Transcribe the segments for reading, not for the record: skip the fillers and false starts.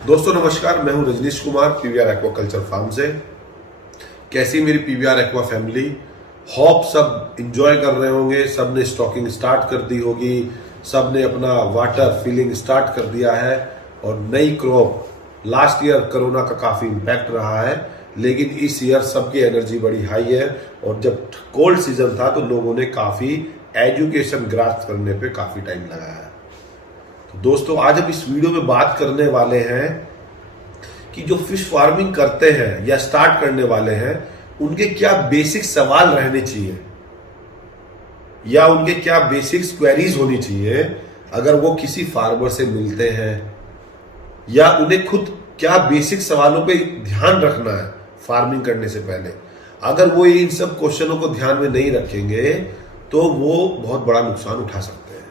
दोस्तों नमस्कार, मैं हूं Rajneesh Kumar PVR aquaculture farm से। कैसी मेरी पीवीआर एक्वा फैमिली, होप सब इंजॉय कर रहे होंगे। सब ने स्टॉकिंग स्टार्ट कर दी होगी, सब ने अपना वाटर फिलिंग स्टार्ट कर दिया है। और नई क्रॉप, लास्ट ईयर कोरोना का काफी इम्पैक्ट रहा है, लेकिन इस ईयर सबकी एनर्जी बड़ी हाई है। और जब कोल्ड सीजन था तो लोगों ने काफी एजुकेशन ग्रास्प करने पे काफी टाइम लगाया है। तो दोस्तों आज हम इस वीडियो में बात करने वाले हैं कि जो फिश फार्मिंग करते हैं या स्टार्ट करने वाले हैं, उनके क्या बेसिक सवाल रहने चाहिए या उनके क्या बेसिक क्वेरीज होनी चाहिए अगर वो किसी फार्मर से मिलते हैं, या उन्हें खुद क्या बेसिक सवालों पे ध्यान रखना है फार्मिंग करने से पहले। अगर वो इन सब क्वेश्चनों को ध्यान में नहीं रखेंगे तो वो बहुत बड़ा नुकसान उठा सकते हैं।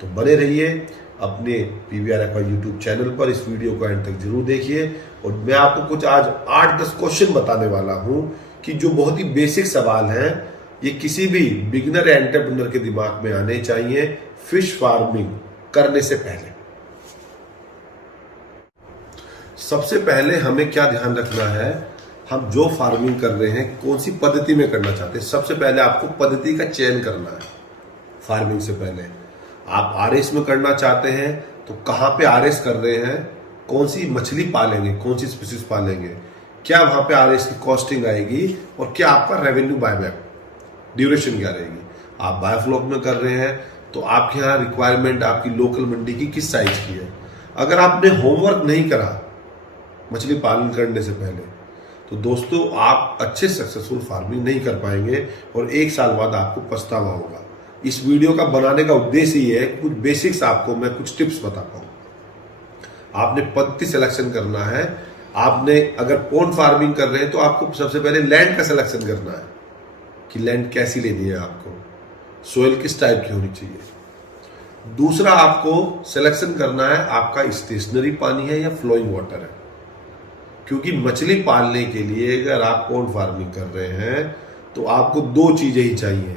तो बने रहिए अपने पीवीआर एक्वा यूट्यूब चैनल पर, इस वीडियो को एंड तक जरूर देखिए। और मैं आपको कुछ आज 8-10 क्वेश्चन बताने वाला हूं कि जो बहुत ही बेसिक सवाल हैं, ये किसी भी बिगिनर एंटरप्रेन्योर के दिमाग में आने चाहिए फिश फार्मिंग करने से पहले। सबसे पहले हमें क्या ध्यान रखना है, हम जो फार्मिंग कर रहे हैं कौन सी पद्धति में करना चाहते हैं। सबसे पहले आपको पद्धति का चयन करना है। फार्मिंग से पहले आप आरएस में करना चाहते हैं तो कहां पे आरएस कर रहे हैं, कौन सी मछली पालेंगे, कौन सी स्पीसीज पालेंगे, क्या वहां पे आरएस की कॉस्टिंग आएगी और क्या आपका रेवेन्यू बायबैक ड्यूरेशन क्या रहेगी। आप बायोफ्लॉक में कर रहे हैं तो आपके यहाँ रिक्वायरमेंट आपकी लोकल मंडी की किस साइज की है। अगर आपने होमवर्क नहीं करा मछली पालन करने से पहले तो दोस्तों आप अच्छे सक्सेसफुल फार्मिंग नहीं कर पाएंगे और 1 साल बाद आपको पछतावा होगा। इस वीडियो का बनाने का उद्देश्य ये है, कुछ बेसिक्स आपको मैं कुछ टिप्स बता पाऊं। आपने पद्धति सिलेक्शन करना है। आपने अगर पॉन्ड फार्मिंग कर रहे हैं तो आपको सबसे पहले लैंड का सिलेक्शन करना है कि लैंड कैसी लेनी है, आपको सोइल किस टाइप की होनी चाहिए। दूसरा आपको सिलेक्शन करना है आपका स्टेशनरी पानी है या फ्लोइंग वाटर है, क्योंकि मछली पालने के लिए अगर आप पॉन्ड फार्मिंग कर रहे हैं तो आपको 2 चीजें ही चाहिए,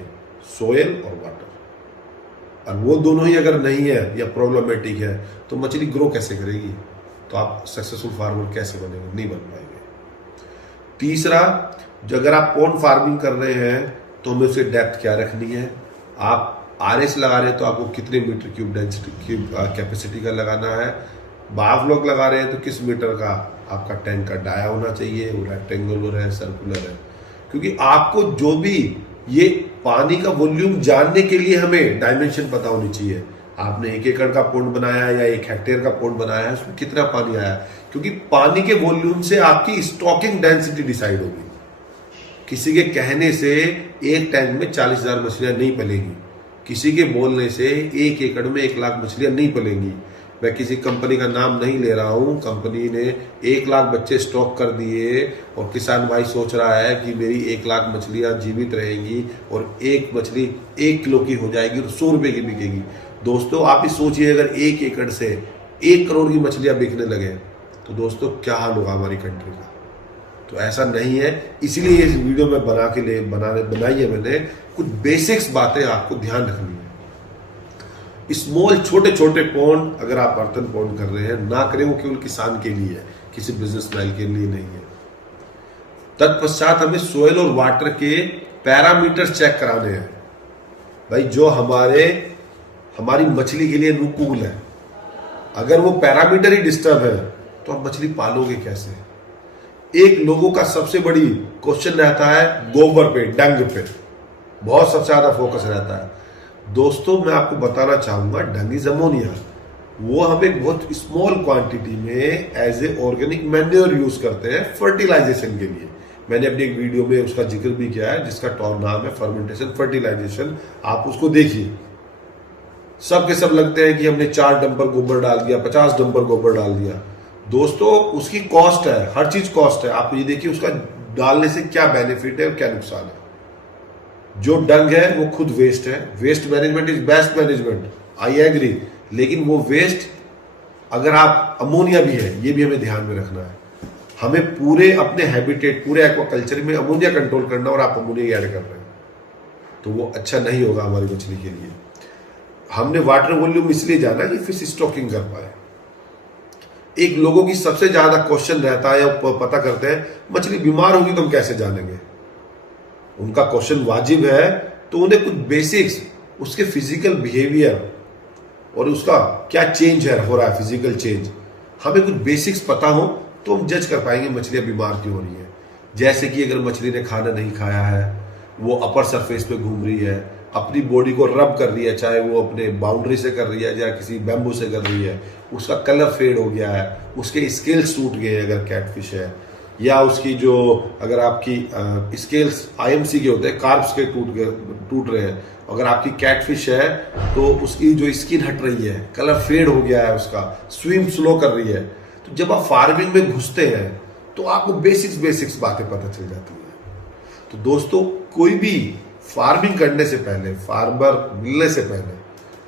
सोयल और वाटर। और वो दोनों ही अगर नहीं है या प्रॉब्लमेटिक है तो मछली ग्रो कैसे करेगी, तो आप सक्सेसफुल फार्मर कैसे बनेंगे, नहीं बन पाएंगे। तीसरा, जो अगर आप पॉन्ड फार्मिंग कर रहे हैं तो हमें उसकी डेप्थ क्या रखनी है। आप आरएस लगा रहे हैं तो आपको कितने मीटर क्यूब डेंसिटी कैपेसिटी का लगाना है। बायोफ्लॉक लगा रहे हैं तो किस मीटर का आपका टैंक का डाया होना चाहिए, वो रेक्टेंगुलर है, सर्कुलर है। क्योंकि आपको जो भी ये पानी का वॉल्यूम जानने के लिए हमें डायमेंशन पता होनी चाहिए। आपने 1 एकड़ का पॉन्ड बनाया है या 1 हेक्टेयर का पॉन्ड बनाया है, उसमें कितना पानी आया, क्योंकि पानी के वॉल्यूम से आपकी स्टॉकिंग डेंसिटी डिसाइड होगी। किसी के कहने से एक टैंक में 40,000 मछलियां नहीं पलेंगी, किसी के बोलने से 1 एकड़ में 1 लाख मछलियां नहीं पलेंगी। मैं किसी कंपनी का नाम नहीं ले रहा हूं, कंपनी ने 1 लाख बच्चे स्टॉक कर दिए और किसान भाई सोच रहा है कि मेरी 1 लाख मछलियां जीवित रहेंगी और एक मछली 1 किलो की हो जाएगी और 100 रुपए की बिकेगी। दोस्तों आप ही सोचिए, अगर 1 एकड़ से 1 करोड़ की मछलियां बिकने लगे तो दोस्तों क्या हाल होगा हमारी कंट्री का। तो ऐसा नहीं है, इसलिए इस वीडियो में बनाई है मैंने। कुछ बेसिक्स बातें आपको ध्यान रखनी है। स्मॉल छोटे छोटे पॉन्ड अगर आप बर्तन पॉन्ड कर रहे हैं ना करें, वो केवल किसान के लिए है, किसी बिजनेसमैन के लिए नहीं है। तत्पश्चात हमें सोयल और वाटर के पैरामीटर चेक कराने हैं। भाई जो हमारी मछली के लिए अनुकूल है, अगर वो पैरामीटर ही डिस्टर्ब है तो आप मछली पालोगे कैसे। एक लोगों का सबसे बड़ी क्वेश्चन रहता है गोबर पे, डंग पे बहुत सबसे ज्यादा फोकस रहता है। दोस्तों मैं आपको बताना चाहूंगा, डंग इज अमोनिया। वो हम एक बहुत स्मॉल क्वांटिटी में as a organic manure use करते हैं फर्टिलाइजेशन के लिए। मैंने अपनी एक वीडियो में उसका जिक्र भी किया है जिसका नाम है फर्मेंटेशन फर्टिलाइजेशन, आप उसको देखिए। सब के सब लगते हैं कि हमने 4 डंपर गोबर डाल दिया, 50 डंपर गोबर डाल दिया। दोस्तों उसकी कॉस्ट है, हर चीज कॉस्ट है। आप ये देखिए उसका डालने से क्या बेनिफिट है और क्या नुकसान है। जो डंग है वो खुद वेस्ट है, waste management is best management, I agree. लेकिन वो वेस्ट अगर आप अमोनिया भी है, ये भी हमें ध्यान में रखना है। हमें पूरे अपने हैबिटेट, पूरे एक्वाकल्चर में अमोनिया कंट्रोल करना, और आप अमोनिया ऐड कर रहे हैं तो वो अच्छा नहीं होगा हमारी मछली के लिए। हमने वाटर वॉल्यूम इसलिए जाना कि फिश स्टॉकिंग कर पाए। एक लोगों की सबसे ज्यादा क्वेश्चन रहता है, पता करते हैं मछली बीमार होगी तो हम कैसे जानेंगे। उनका क्वेश्चन वाजिब है, तो उन्हें कुछ बेसिक्स, उसके फिजिकल बिहेवियर और उसका क्या चेंज है, हो रहा है फिजिकल चेंज, हमें कुछ बेसिक्स पता हो तो हम जज कर पाएंगे मछलियां बीमार क्यों हो रही है। जैसे कि अगर मछली ने खाना नहीं खाया है, वो अपर सरफेस पे घूम रही है, अपनी बॉडी को रब कर रही है, चाहे वो अपने बाउंड्री से कर रही है या किसी बैम्बू से कर रही है, उसका कलर फेड हो गया है, उसके स्केल्स टूट गए अगर कैटफिश है, या उसकी जो अगर आपकी स्केल्स आईएमसी के होते हैं, कार्ब्स के टूट रहे हैं, अगर आपकी कैटफिश है तो उसकी जो स्किन हट रही है, कलर फेड हो गया है, उसका स्विम स्लो कर रही है। तो जब आप फार्मिंग में घुसते हैं तो आपको बेसिक्स बातें पता चल जाती है। तो दोस्तों, कोई भी फार्मिंग करने से पहले, फार्मर मिलने से पहले,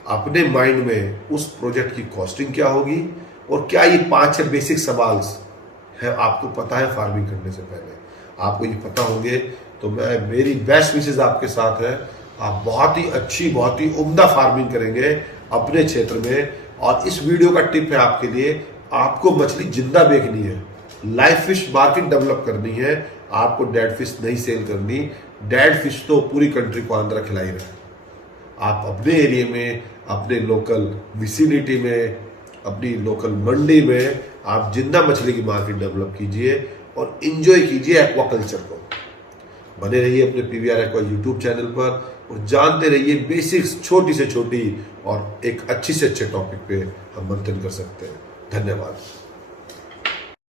अपने माइंड में उस प्रोजेक्ट की कॉस्टिंग क्या होगी और क्या ये 5-6 बेसिक सवाल है आपको पता है फार्मिंग करने से पहले, आपको ये पता होंगे तो मेरी बेस्ट विशेष आपके साथ है। आप बहुत ही अच्छी, बहुत ही उम्दा फार्मिंग करेंगे अपने क्षेत्र में। और इस वीडियो का टिप है आपके लिए, आपको मछली जिंदा बेचनी है, लाइव फिश मार्केट डेवलप करनी है, आपको डेड फिश नहीं सेल करनी। डेड फिश तो पूरी कंट्री को आंध्रा खिला ही रहे। आप अपने एरिया में, अपने लोकल विसिनिटी में, अपनी लोकल मंडी में आप जिंदा मछली की मार्केट डेवलप कीजिए और इंजॉय कीजिए एक्वाकल्चर को। बने रहिए अपने पीवीआर एक्वा यूट्यूब चैनल पर और जानते रहिए बेसिक्स, छोटी से छोटी और एक अच्छी से अच्छे टॉपिक पे हम मंथन कर सकते हैं। धन्यवाद।